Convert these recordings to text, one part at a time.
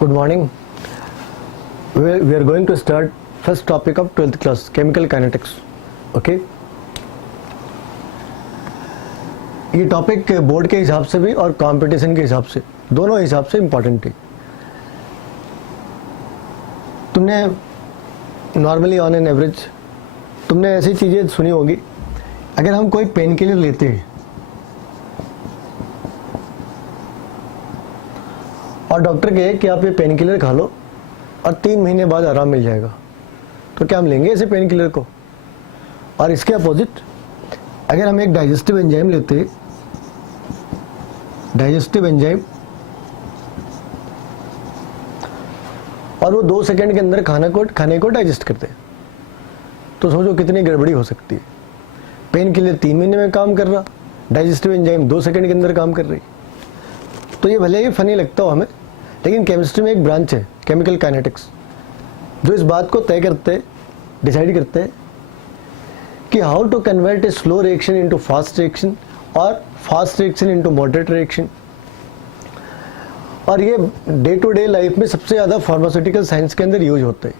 Good morning. We are going to start first topic of 12th class, chemical kinetics. Okay. ये topic board के हिसाब से भी और कंपटीशन के हिसाब से, दोनों हिसाब से इम्पॉर्टेंट है. तुमने नॉर्मली ऑन एन एवरेज तुमने ऐसी चीज़ें सुनी होगी. अगर हम कोई पेन किलर लेते हैं और डॉक्टर कहे कि आप ये पेन किलर खा लो और 3 महीने बाद आराम मिल जाएगा, तो क्या हम लेंगे ऐसे पेन किलर को? और इसके अपोजिट अगर हम एक डाइजेस्टिव एंजाइम लेते हैं, डाइजेस्टिव एंजाइम, और वो 2 सेकंड के अंदर खाने को डाइजेस्ट करते हैं, तो सोचो कितनी गड़बड़ी हो सकती है. पेन किलर 3 महीने में काम कर रहा, डाइजेस्टिव एंजाइम 2 सेकंड के अंदर काम कर रही. तो ये भले ही फनी लगता हो हमें, लेकिन केमिस्ट्री में एक ब्रांच है केमिकल काइनेटिक्स, जो इस बात को तय करते, डिसाइड करते हैं कि how to convert a slow reaction into fast reaction और fast reaction into moderate reaction. और ये डे टू डे लाइफ में सबसे ज़्यादा फार्मास्यूटिकल साइंस के अंदर यूज होते हैं.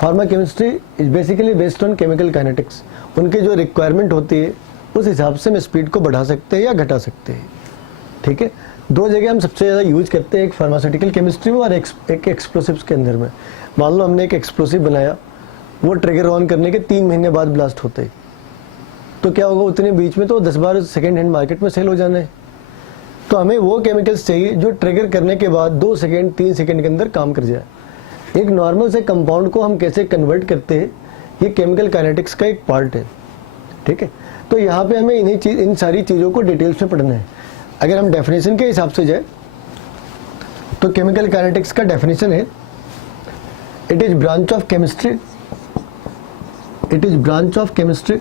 Pharma chemistry is basically based on chemical kinetics. उनकी जो रिक्वायरमेंट होती है उस हिसाब से हम स्पीड को बढ़ा सकते हैं या घटा सकते हैं. ठीक है. 2 जगह हम सबसे ज़्यादा यूज करते हैं, एक फार्मास्यूटिकल केमिस्ट्री में और एक एक्सप्लोसिव्स के अंदर में. मान लो हमने एक एक्सप्लोसिव बनाया, वो ट्रिगर ऑन करने के 3 महीने बाद ब्लास्ट होते हैं, तो क्या होगा? उतने बीच में तो 10 बार सेकेंड हैंड मार्केट में सेल हो जाना है. तो हमें वो केमिकल्स चाहिए जो ट्रिगर करने के बाद 2 सेकेंड 3 सेकेंड के अंदर काम कर जाए. एक नॉर्मल से कंपाउंड को हम कैसे कन्वर्ट करते हैं, ये केमिकल काइनेटिक्स का एक पार्ट है. ठीक है. तो यहाँ पे हमें इन सारी चीज़ों को डिटेल्स में पढ़ना है. अगर हम डेफिनेशन के हिसाब से जाए तो केमिकल काइनेटिक्स का डेफिनेशन है, it is branch of chemistry, it is branch of chemistry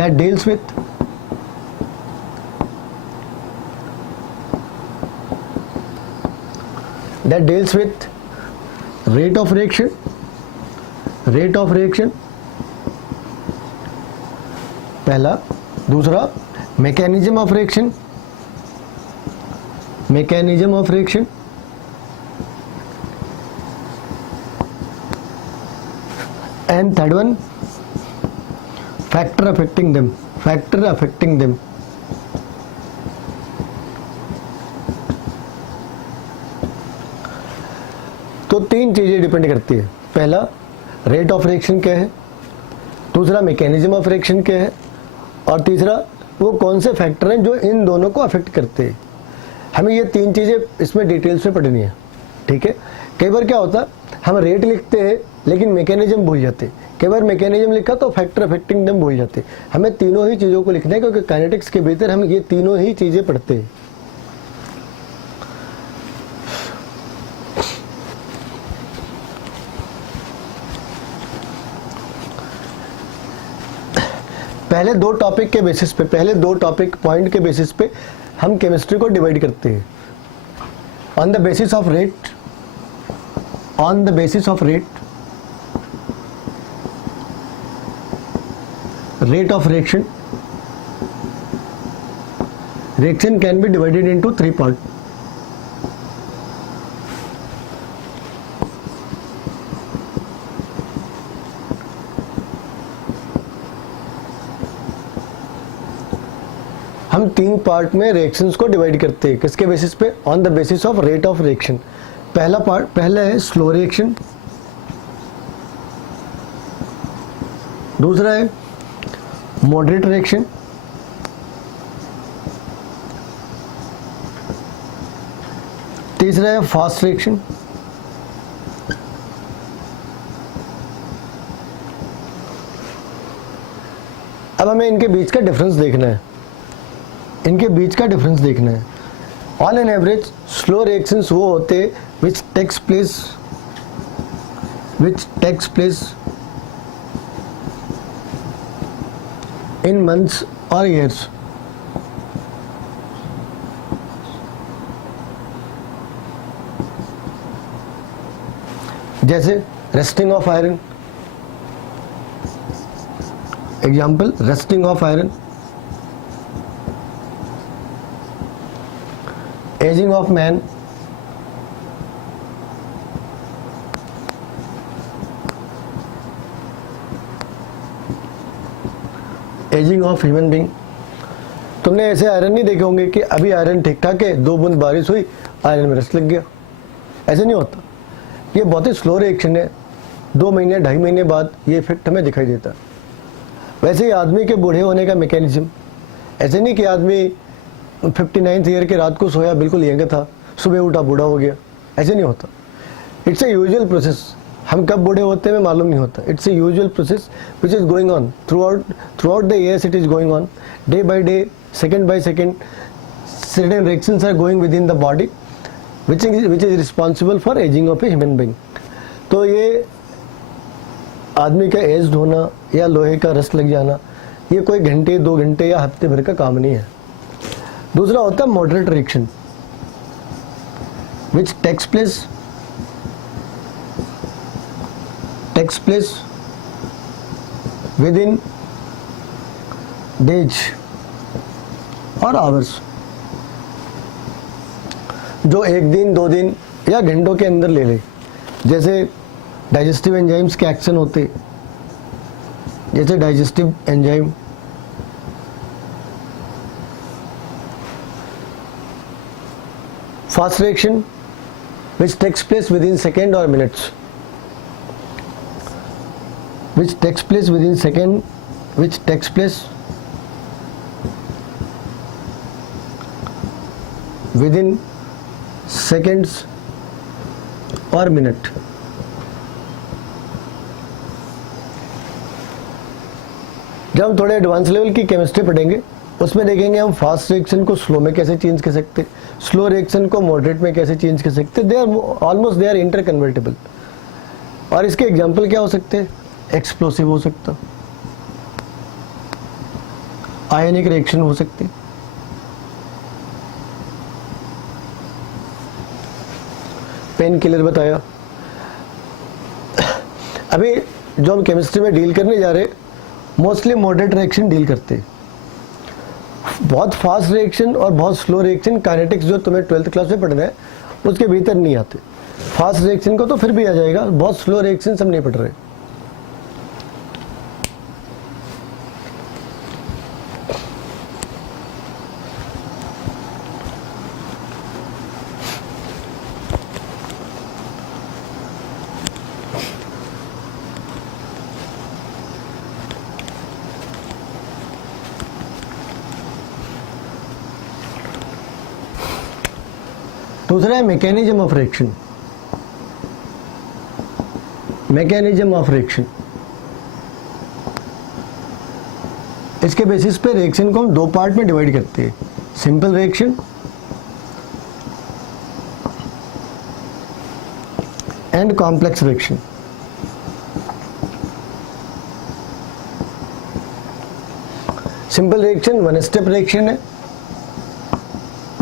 that deals with rate of reaction, पहला. दूसरा mechanism of reaction, and third one factor affecting them. तो 3 चीजें डिपेंड करती है. पहला रेट ऑफ रिएक्शन क्या है, दूसरा मैकेनिज्म ऑफ रिएक्शन क्या है, और तीसरा वो कौन से फैक्टर हैं जो इन दोनों को अफेक्ट करते हैं. हमें ये 3 चीजें इसमें डिटेल्स में पढ़नी है. ठीक है. कई बार क्या होता है, हम रेट लिखते हैं लेकिन मैकेनिज्म भूल जाते. कई बार मैकेनिज्म लिखा तो फैक्टर अफेक्टिंग देम भूल जाते. हमें तीनों ही चीज़ों को लिखना है, क्योंकि काइनेटिक्स के भीतर हम ये तीनों ही चीज़ें पढ़ते हैं. पहले 2 टॉपिक के बेसिस पे, पहले 2 टॉपिक पॉइंट के बेसिस पे हम केमिस्ट्री को डिवाइड करते हैं. On the basis of rate, rate of reaction can be divided into 3 parts. हम 3 पार्ट में रिएक्शंस को डिवाइड करते हैं. किसके बेसिस पे? On the basis of rate of reaction. पहला है स्लो रिएक्शन, दूसरा है मॉडरेट रिएक्शन, तीसरा है फास्ट रिएक्शन. अब हमें इनके बीच का डिफरेंस देखना है. On an average slow reactions वो होते हैं which takes place in months or years. जैसे rusting of iron, example rusting of iron. Ageing of man, ageing of human being. तुमने ऐसे आयरन नहीं देखे होंगे कि अभी आयरन ठीक ठाक है, 2 बूंद बारिश हुई, आयरन में रस्ट लग गया, ऐसे नहीं होता। ये बहुत ही स्लो रिएक्शन है, 2 महीने 2.5 महीने बाद ये इफेक्ट हमें दिखाई देता है। वैसे ही आदमी के बूढ़े होने का मैकेनिज्म, ऐसे नहीं कि आदमी 59th ईयर के रात को सोया बिल्कुल यंग था, सुबह उठा बूढ़ा हो गया, ऐसे नहीं होता। It's a usual process. हम कब बूढ़े होते हैं हमें मालूम नहीं होता। It's a usual process which is going on through out the years. It is going on day by day, second by second. certain reactions are going within the body which is responsible for aging of a human being। तो ये आदमी का aged होना या लोहे का rust लग जाना, ये कोई घंटे 2 घंटे या हफ्ते भर का काम नहीं है। दूसरा होता है moderate reaction which takes place within days और आवर्स, जो 1 दिन 2 दिन या घंटों के अंदर ले ले। जैसे डाइजेस्टिव एंजाइम्स के एक्शन होते, जैसे digestive enzyme, fast reaction which takes place within second or minutes, which takes place within seconds or minute। जब हम थोड़े एडवांस लेवल की केमिस्ट्री पढ़ेंगे उसमें देखेंगे हम फास्ट रिएक्शन को स्लो में कैसे चेंज कर सकते, स्लो रिएक्शन को मॉडरेट में कैसे चेंज कर सकते। They are interconvertible. और इसके एग्जांपल क्या हो सकते हैं? एक्सप्लोसिव हो सकता, आयनिक रिएक्शन हो सकती, पेन किलर बताया। अभी जो हम केमिस्ट्री में डील करने जा रहे मोस्टली मॉडरेट रिएक्शन डील करते हैं। बहुत फास्ट रिएक्शन और बहुत स्लो रिएक्शन काइनेटिक्स जो तुम्हें 12th क्लास में पढ़ना है उसके भीतर नहीं आते। फास्ट रिएक्शन को तो फिर भी आ जाएगा, बहुत स्लो रिएक्शन सब नहीं पढ़ रहे। दूसरा है mechanism of reaction. Mechanism of reaction, इसके बेसिस पे रिएक्शन को हम 2 पार्ट में डिवाइड करते हैं, simple reaction and complex reaction. Simple reaction 1 step reaction है,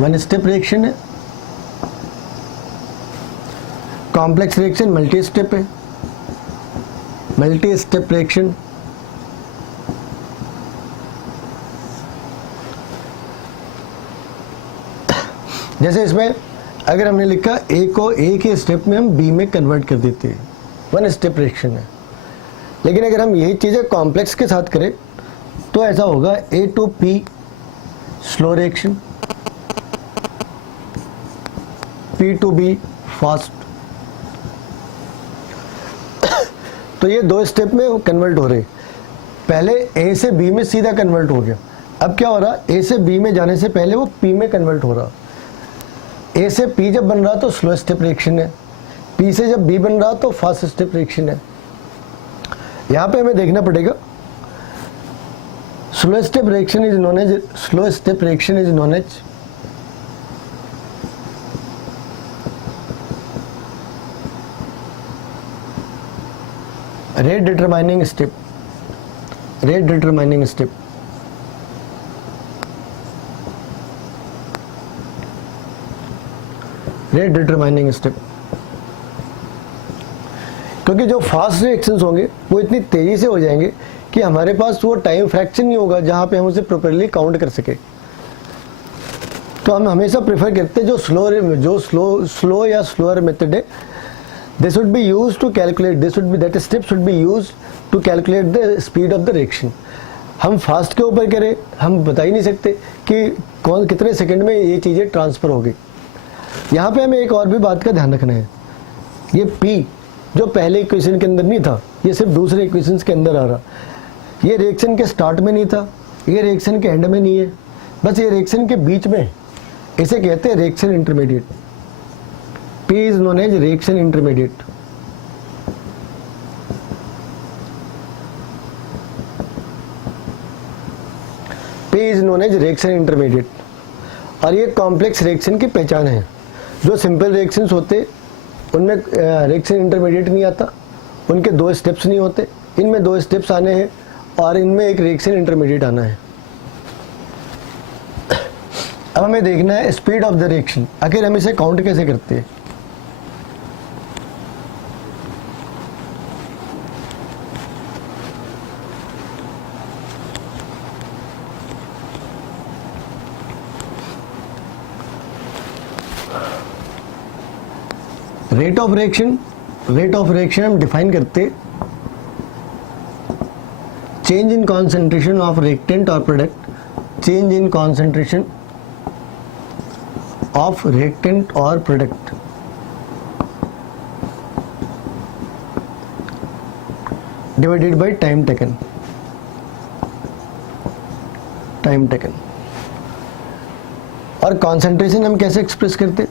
1 स्टेप रिएक्शन है। कॉम्प्लेक्स रिएक्शन मल्टी स्टेप है, मल्टी स्टेप रिएक्शन। जैसे इसमें अगर हमने लिखा ए को ए के स्टेप में हम बी में कन्वर्ट कर देते हैं, 1 स्टेप रिएक्शन है। लेकिन अगर हम यही चीजें कॉम्प्लेक्स के साथ करें तो ऐसा होगा A to P slow reaction, P to B fast. तो ये 2 स्टेप में कन्वर्ट हो रहे। पहले ए से बी में सीधा कन्वर्ट हो गया, अब क्या हो रहा, ए से बी में जाने से पहले वो पी में कन्वर्ट हो रहा। ए से पी जब बन रहा तो स्लो स्टेप रिएक्शन है, पी से जब बी बन रहा तो फास्ट स्टेप रिएक्शन है। यहां पे हमें देखना पड़ेगा slow step reaction is known as rate determining step. Rate determining step rate determining step, क्योंकि जो फास्ट रिएक्शंस होंगे वो इतनी तेजी से हो जाएंगे कि हमारे पास वो टाइम फ्रैक्शन नहीं होगा जहां पे हम उसे प्रॉपर्ली काउंट कर सके। तो हम हमेशा प्रेफर करते हैं जो स्लो या स्लोअर मेथड है, this should be used to calculate, that step should be used to calculate the speed of the reaction. हम फास्ट के ऊपर करें, हम बता ही नहीं सकते कि कौन कितने सेकंड में ये चीज़ें ट्रांसफ़र होगी। यहाँ पे हमें एक और भी बात का ध्यान रखना है, ये P जो पहले इक्वेशन के अंदर नहीं था, ये सिर्फ दूसरे इक्वेशन के अंदर आ रहा। ये रिएक्शन के स्टार्ट में नहीं था, ये रिएक्शन के एंड में नहीं है, बस ये रिएक्शन के बीच में है। इसे कहते हैं reaction intermediate. P is known as reaction intermediate. P is known as reaction intermediate. और ये कॉम्प्लेक्स रिएक्शन की पहचान है। जो सिंपल रिएक्शंस होते उनमें रिएक्शन इंटरमीडिएट नहीं आता, उनके 2 स्टेप्स नहीं होते, इनमें 2 स्टेप्स आने हैं और इनमें एक रिएक्शन इंटरमीडिएट आना है। अब हमें देखना है स्पीड ऑफ द रिएक्शन। आखिर हम इसे काउंट कैसे करते हैं? रेट ऑफ रिएक्शन हम डिफाइन करते change in concentration of reactant और product, change in concentration of reactant और product divided by time taken. और कॉन्सेंट्रेशन हम कैसे एक्सप्रेस करते?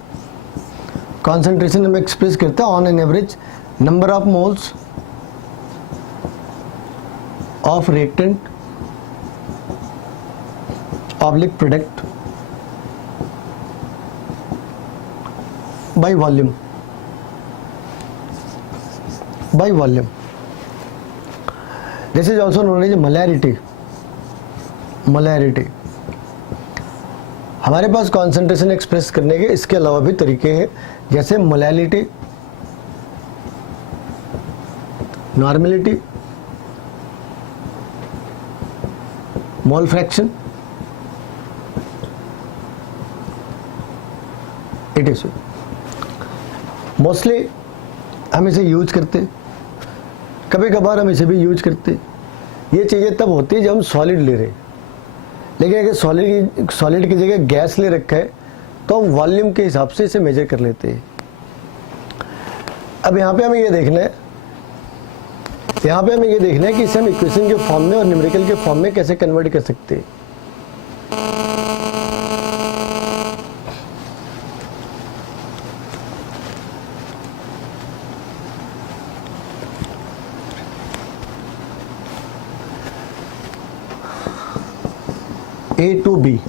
कॉन्सेंट्रेशन हम एक्सप्रेस करते हैं on an average number of moles of reactant oblique product by volume. This is also known as molarity. हमारे पास concentration express करने के इसके अलावा भी तरीके हैं, जैसे molality, normality, mole fraction, it is mostly हम इसे यूज करते, कभी कभार हम इसे भी यूज करते। ये चीज़ें तब होती है जब हम सॉलिड ले रहे हैं, लेकिन अगर सॉलिड की जगह गैस ले रखा है तो हम वॉल्यूम के हिसाब से इसे मेजर कर लेते हैं। अब यहाँ पे हमें ये देखना है कि इसे हम इक्वेशन के फॉर्म में और न्यूमेरिकल के फॉर्म में कैसे कन्वर्ट कर सकते हैं। A to B.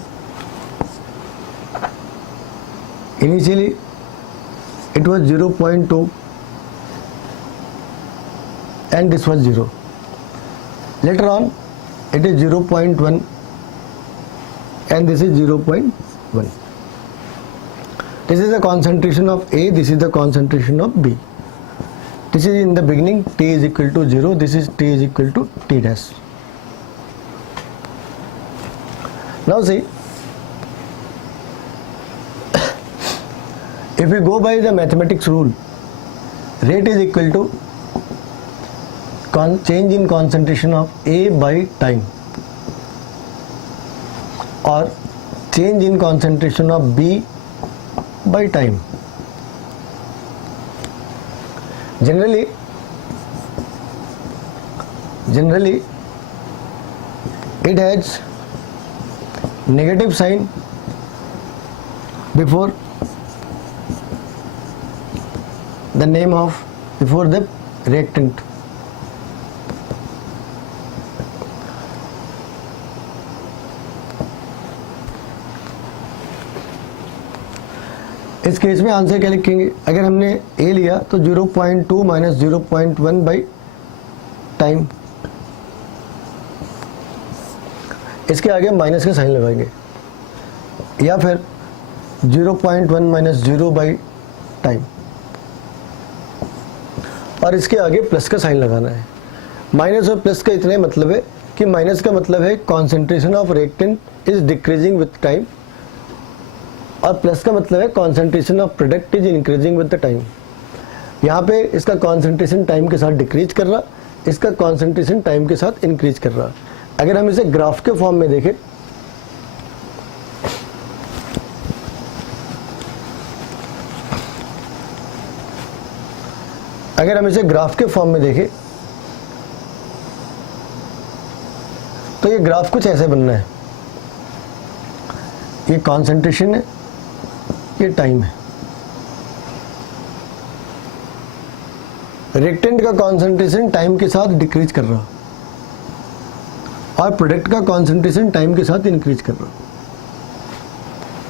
Initially it was 0.2 and this was 0. Later on it is 0.1 and this is 0.1. This is the concentration of A, this is the concentration of B. This is in the beginning T is equal to 0, this is T is equal to T dash. Now see, if we go by the mathematics rule, rate is equal to change in concentration of A by time, or change in concentration of B by time. Generally it has negative sign before the name of before the reactant. इस case में answer क्या लिखेंगे? अगर हमने A लिया तो 0.2 minus 0.1 by time, इसके आगे माइनस का साइन लगाएंगे, या फिर 0.1 माइनस 0 बाई टाइम और इसके आगे प्लस का साइन लगाना है। माइनस और प्लस का इतना मतलब है कि माइनस का मतलब है concentration of reactant is decreasing with time, और प्लस का मतलब है concentration of product is increasing with the time. यहाँ पे इसका कॉन्सेंट्रेशन टाइम के साथ डिक्रीज कर रहा, इसका कॉन्सेंट्रेशन टाइम के साथ इंक्रीज कर रहा। अगर हम इसे ग्राफ के फॉर्म में देखें, अगर हम इसे ग्राफ के फॉर्म में देखें तो ये ग्राफ कुछ ऐसे बनना है। ये कॉन्सेंट्रेशन है, ये टाइम है। रिएक्टेंट का कॉन्सेंट्रेशन टाइम के साथ डिक्रीज कर रहा और प्रोडक्ट का कॉन्सेंट्रेशन टाइम के साथ इंक्रीज कर रहा।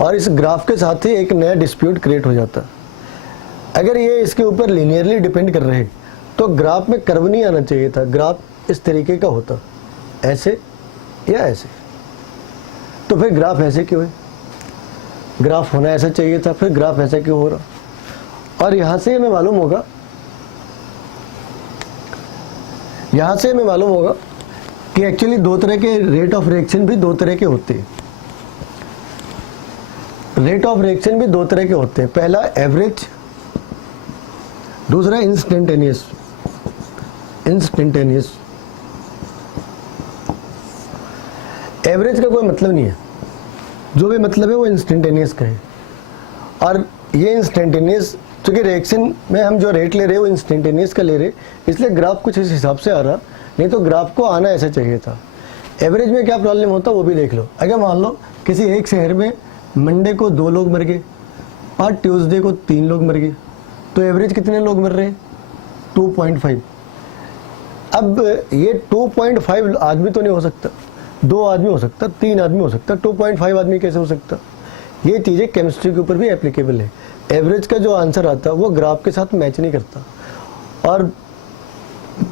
और इस ग्राफ के साथ ही एक नया डिस्प्यूट क्रिएट हो जाता। अगर ये इसके ऊपर लीनियरली डिपेंड कर रहे तो ग्राफ में कर्व नहीं आना चाहिए था, ग्राफ इस तरीके का होता, ऐसे या ऐसे। तो फिर ग्राफ ऐसे क्यों है? ग्राफ होना ऐसा चाहिए था, फिर ग्राफ ऐसा क्यों हो रहा? और यहां से हमें मालूम होगा, यहां से हमें मालूम होगा कि एक्चुअली दो तरह के रेट ऑफ रिएक्शन भी दो तरह के होते हैं। रेट ऑफ रिएक्शन भी दो तरह के होते हैं, पहला एवरेज, दूसरा इंस्टेंटेनियस। इंस्टेंटेनियस एवरेज का कोई मतलब नहीं है, जो भी मतलब है वो इंस्टेंटेनियस का है। और ये इंस्टेंटेनियस, क्योंकि रिएक्शन में हम जो रेट ले रहे हैं वो इंस्टेंटेनियस का ले रहे, इसलिए ग्राफ कुछ इस हिसाब से आ रहा, नहीं तो ग्राफ को आना ऐसा चाहिए था। एवरेज में क्या प्रॉब्लम होता वो भी देख लो। अगर मान लो किसी एक शहर में मंडे को 2 लोग मर गए और ट्यूसडे को 3 लोग मर गए, तो एवरेज कितने लोग मर रहे हैं? 2.5। अब ये 2.5 आदमी तो नहीं हो सकता, 2 आदमी हो सकता, 3 आदमी हो सकता, 2.5 आदमी कैसे हो सकता? ये चीज़ें केमिस्ट्री के ऊपर भी एप्लीकेबल है। एवरेज का जो आंसर आता है वो ग्राफ के साथ मैच नहीं करता, और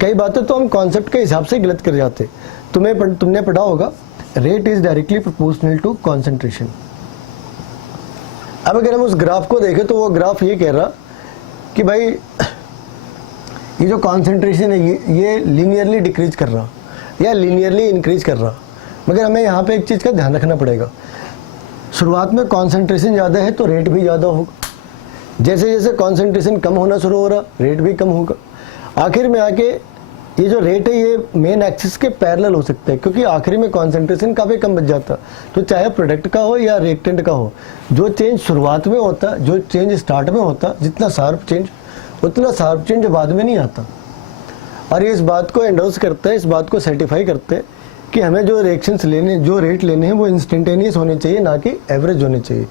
कई बातें तो हम कॉन्सेप्ट के हिसाब से गलत कर जाते। तुमने पढ़ा होगा rate is directly proportional to concentration. अब अगर हम उस ग्राफ को देखें तो वो ग्राफ ये कह रहा कि भाई ये जो कॉन्सेंट्रेशन है ये लीनियरली डिक्रीज कर रहा या लीनियरली इंक्रीज कर रहा। मगर हमें यहाँ पे एक चीज़ का ध्यान रखना पड़ेगा, शुरुआत में कॉन्सेंट्रेशन ज़्यादा है तो रेट भी ज़्यादा होगा, जैसे जैसे कॉन्सेंट्रेशन कम होना शुरू हो रहा रेट भी कम होगा। आखिर में आके ये जो रेट है ये मेन एक्सिस के पैरेलल हो सकता है, क्योंकि आखिरी में कॉन्सेंट्रेशन काफ़ी कम बच जाता। तो चाहे प्रोडक्ट का हो या रिएक्टेंट का हो, जो चेंज शुरुआत में होता, जो चेंज स्टार्ट में होता, जितना शार्प चेंज, उतना शार्प चेंज बाद में नहीं आता। और ये इस बात को एंडोर्स करता है, इस बात को सर्टिफाई करते हैं कि हमें जो रिएक्शंस लेने, जो रेट लेने हैं वो इंस्टेंटेनियस होने चाहिए, ना कि एवरेज होने चाहिए।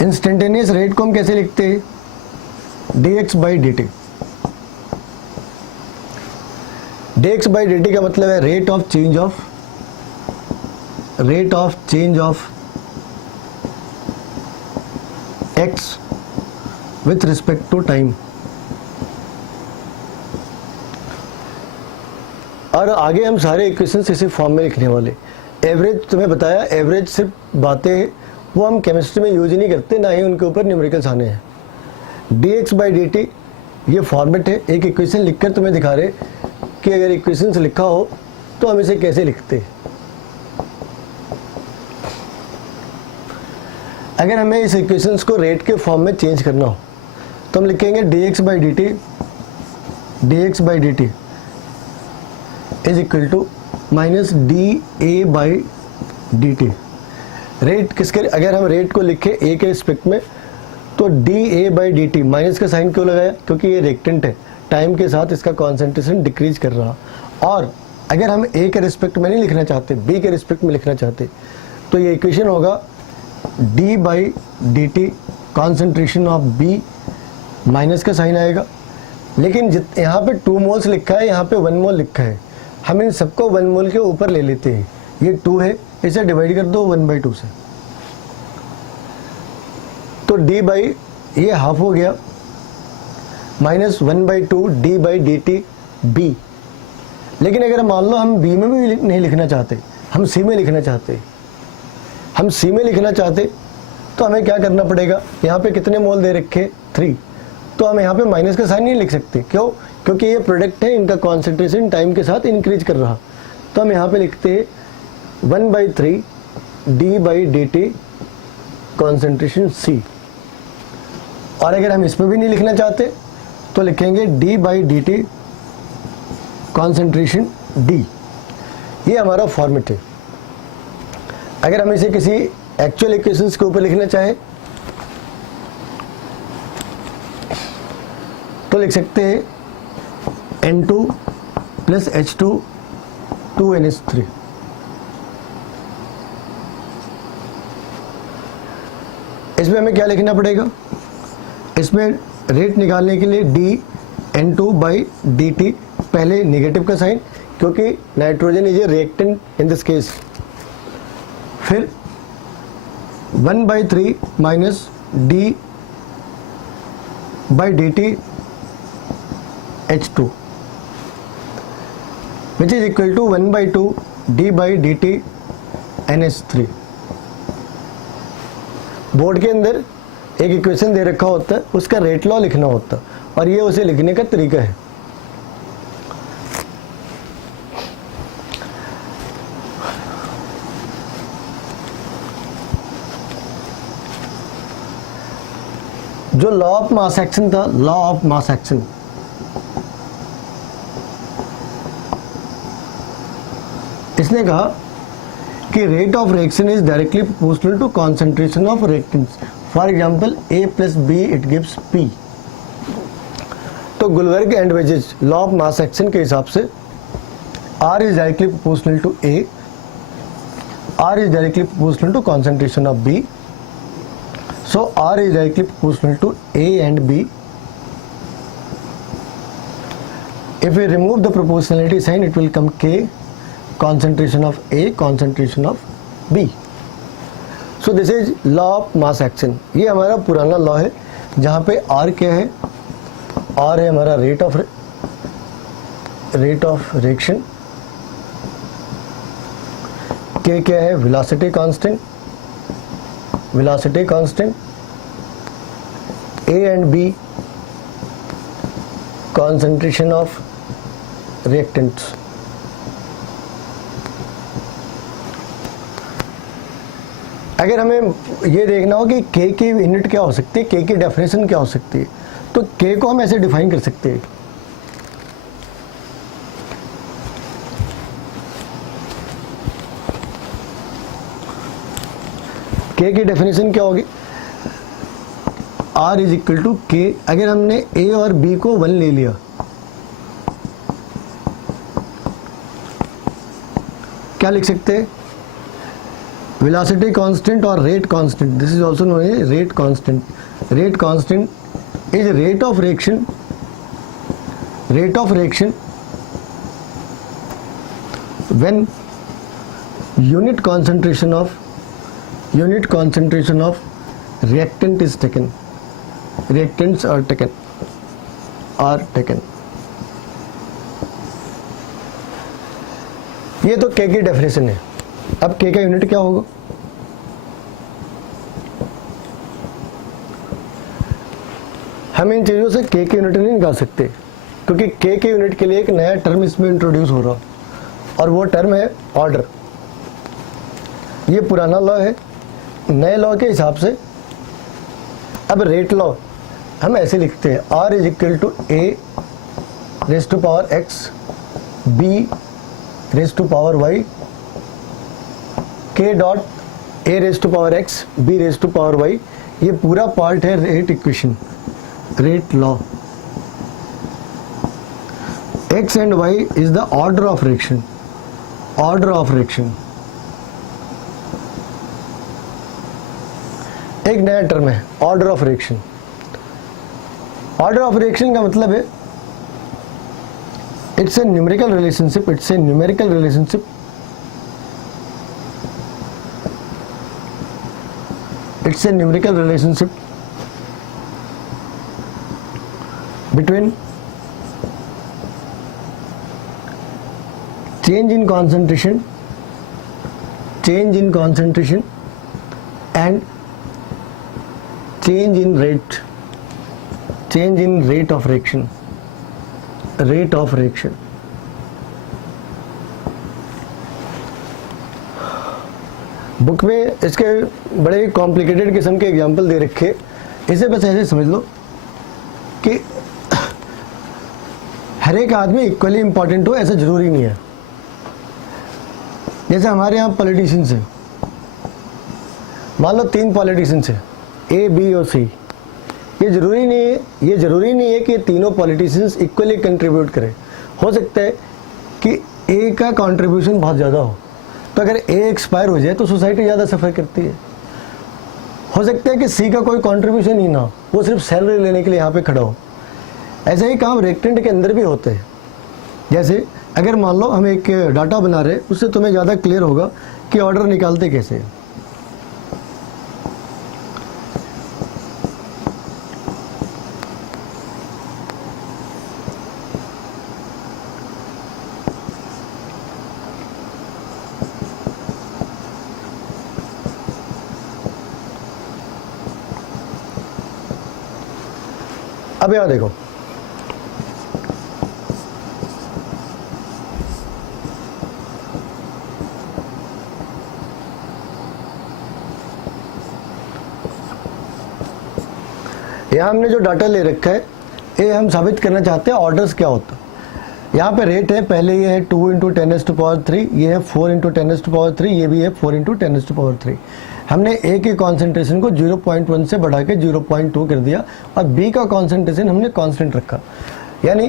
इंस्टेंटेनियस रेट को हम कैसे लिखते हैं? dx by dt। dx by dt का मतलब है rate of change of x with respect to time. और आगे हम सारे इक्वेशंस इसी फॉर्म में लिखने वाले। एवरेज तुम्हें बताया, एवरेज सिर्फ बातें वो हम केमिस्ट्री में यूज ही नहीं करते, ना ही उनके ऊपर न्यूमेरिकल्स आने हैं। dx by dt ये फॉर्मेट है, एक इक्वेशन लिखकर तुम्हें दिखा रहे कि अगर इक्वेशन लिखा हो तो हम इसे कैसे लिखते। अगर हमें इस इक्वेशंस को रेट के फॉर्म में चेंज करना हो तो हम लिखेंगे dx by dt is equal to minus da by dt। Rate किसके, अगर हम रेट को लिखे a के रिस्पेक्ट में तो da by dt, माइनस का साइन क्यों लगाया? क्योंकि ये रिएक्टेंट है, टाइम के साथ इसका कॉन्सेंट्रेशन डिक्रीज कर रहा। और अगर हम a के रिस्पेक्ट में नहीं लिखना चाहते, b के रिस्पेक्ट में लिखना चाहते, तो ये इक्वेशन होगा d by dt concentration of b, minus का साइन आएगा। लेकिन यहाँ पे 2 मोल्स लिखा है, यहाँ पे 1 मोल लिखा है, हम इन सबको 1 मोल के ऊपर ले लेते हैं। ये 2 है, इसे डिवाइड कर दो 1/2 से, तो d बाई ये हाफ हो गया, minus 1/2 d by dt b। लेकिन अगर मान लो हम b में भी नहीं लिखना चाहते, हम c में लिखना चाहते, हम c में लिखना चाहते तो हमें क्या करना पड़ेगा, यहाँ पे कितने मोल दे रखे 3, तो हम यहाँ पे माइनस का साइन नहीं लिख सकते, क्यों, क्योंकि ये प्रोडक्ट है, इनका कॉन्सेंट्रेशन टाइम के साथ इंक्रीज कर रहा। तो हम यहाँ पे लिखते हैं 1/3 d/dt कॉन्सेंट्रेशन C। और अगर हम इसमें भी नहीं लिखना चाहते तो लिखेंगे d/dt कॉन्सेंट्रेशन D। ये हमारा फॉर्मेट है। अगर हम इसे किसी एक्चुअल इक्वेशंस के ऊपर लिखना चाहें तो लिख सकते हैं N2 + H2 2NH3। इसमें हमें क्या लिखना पड़ेगा, इसमें रेट निकालने के लिए dN2/dt, पहले नेगेटिव का साइन क्योंकि nitrogen is a reactant in this case, फिर 1/3 -d/dt H2 which is equal to 1/2 d/dt NH3। Board के अंदर एक इक्वेशन दे रखा होता है, उसका रेट लॉ लिखना होता है और ये उसे लिखने का तरीका है। जो लॉ ऑफ मास एक्शन था, लॉ ऑफ मास एक्शन, इसने कहा कि rate of reaction is directly proportional to concentration of reactants. For example A + B it gives P। तो Guldberg and Waage law of mass action के हिसाब से R is directly proportional to A, R is directly proportional to concentration of B, so R is directly proportional to A and B. If we remove the proportionality sign, it will come K, concentration of A, concentration of B. So this is law of mass action. ये हमारा पुराना law है जहाँ पे R क्या है, R है हमारा रेट ऑफ रिएक्शन, K क्या है, velocity constant, A and B concentration of reactants। अगर हमें ये देखना हो कि K की यूनिट क्या हो सकती है, K की डेफिनेशन क्या हो सकती है, तो K को हम ऐसे डिफाइन कर सकते हैं, K की डेफिनेशन क्या होगी, R is equal to K। अगर हमने A और B को 1 ले लिया, क्या लिख सकते हैं, वेलोसिटी कांस्टेंट और rate constant, this is also known as rate constant. Rate constant is rate of reaction when unit concentration of reactant is taken, reactants are taken। ये तो K की डेफिनेशन है। अब K का यूनिट क्या होगा, हम इन चीजों से K की यूनिट नहीं निकाल सकते क्योंकि K के यूनिट के लिए एक नया टर्म इसमें इंट्रोड्यूस हो रहा और वो टर्म है ऑर्डर। ये पुराना लॉ है, नए लॉ के हिसाब से अब रेट लॉ हम ऐसे लिखते हैं, R is equal to A raise to power X, B raise to power Y, K dot A raise to power X, B raise to power Y। ये पूरा पार्ट है rate equation, rate law. X and Y is the order of reaction, एक नया term है order of reaction. Order of reaction का मतलब है it's a numerical relationship between change in concentration and change in rate of reaction, rate of reaction. Book में इसके बड़े complicated किस्म के एग्जाम्पल दे रखे, इसे बस ऐसे समझ लो कि हर एक आदमी इक्वली इंपॉर्टेंट हो ऐसा जरूरी नहीं है। जैसे हमारे यहाँ पॉलिटिशियंस हैं, मान लो 3 पॉलिटिशियंस हैं, ए बी और सी। ये जरूरी नहीं है कि तीनों पॉलिटिशियंस इक्वली कंट्रीब्यूट करें। हो सकता है कि ए का कंट्रीब्यूशन बहुत ज़्यादा हो, तो अगर ए एक्सपायर हो जाए तो सोसाइटी ज़्यादा सफ़र करती है। हो सकता है कि सी का कोई कंट्रीब्यूशन ही ना हो, वो सिर्फ सैलरी लेने के लिए यहाँ पे खड़ा हो। ऐसा ही काम रेक्टेंट के अंदर भी होते हैं। जैसे अगर मान लो हम एक डाटा बना रहे हैं, उससे तुम्हें ज़्यादा क्लियर होगा कि ऑर्डर निकालते कैसे हैं। अब यहाँ देखो, यहाँ हमने जो डाटा ले रखा है, ये हम साबित करना चाहते हैं ऑर्डर्स क्या होता है। यहाँ पे रेट है, पहले ये है 2 × 10⁻3, ये है 4 × 10⁻3, ये भी है 4 × 10⁻3। हमने ए की कॉन्सेंट्रेशन को 0.1 से बढ़ा के 0.2 कर दिया और बी का कॉन्सेंट्रेशन हमने कांस्टेंट रखा। यानी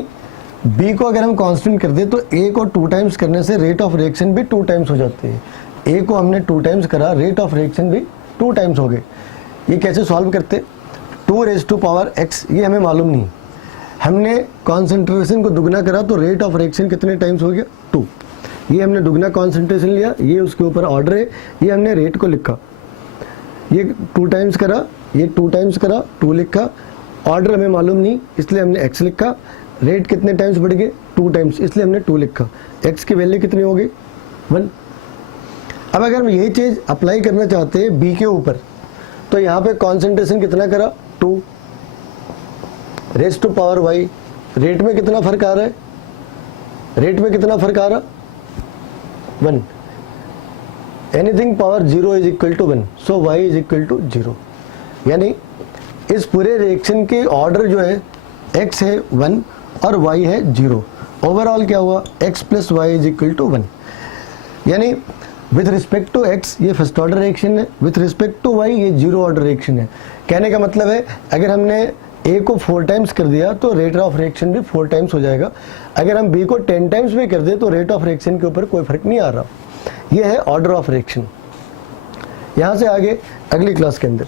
बी को अगर हम कांस्टेंट कर दें तो ए को 2 टाइम्स करने से रेट ऑफ रिएक्शन भी 2 टाइम्स हो जाती है। ए को हमने 2 टाइम्स करा, रेट ऑफ रिएक्शन भी 2 टाइम्स हो गए। ये कैसे सॉल्व करते? 2⁻x, ये हमें मालूम नहीं। हमने कॉन्सेंट्रेशन को दुगना करा तो रेट ऑफ रिएक्शन कितने टाइम्स हो गया? 2। ये हमने दुगना कॉन्सेंट्रेशन लिया, ये उसके ऊपर ऑर्डर है, ये हमने रेट को लिखा। ये 2 टाइम्स करा, ये 2 टाइम्स करा, 2 लिखा। ऑर्डर हमें मालूम नहीं, इसलिए हमने x लिखा। रेट कितने टाइम्स बढ़ गए? 2 टाइम्स, इसलिए हमने 2 लिखा। x की वैल्यू कितनी हो गई? 1। अब अगर हम यही चीज़ अप्लाई करना चाहते हैं b के ऊपर, तो यहाँ पे कॉन्सेंट्रेशन कितना करा? 2 raise to power y। Rate में कितना फर्क आ रहा है? रेट में कितना फर्क आ रहा? 1। Anything power 0 is equal to 1, so y is equal to 0। यानी इस पूरे रिएक्शन के ऑर्डर जो है x है 1 और y है 0। ओवरऑल क्या हुआ? x plus y is equal to 1। यानी विथ रिस्पेक्ट टू x ये फर्स्ट ऑर्डर रिएक्शन है, विथ रिस्पेक्ट टू y ये 0 ऑर्डर रिएक्शन है। कहने का मतलब है अगर हमने a को 4 टाइम्स कर दिया तो रेट ऑफ रिएक्शन भी 4 टाइम्स हो जाएगा। अगर हम b को 10 टाइम्स भी कर दे तो रेट ऑफ रिएक्शन के ऊपर कोई फर्क नहीं आ रहा। ये है ऑर्डर ऑफ रिएक्शन। यहाँ से आगे अगली क्लास के अंदर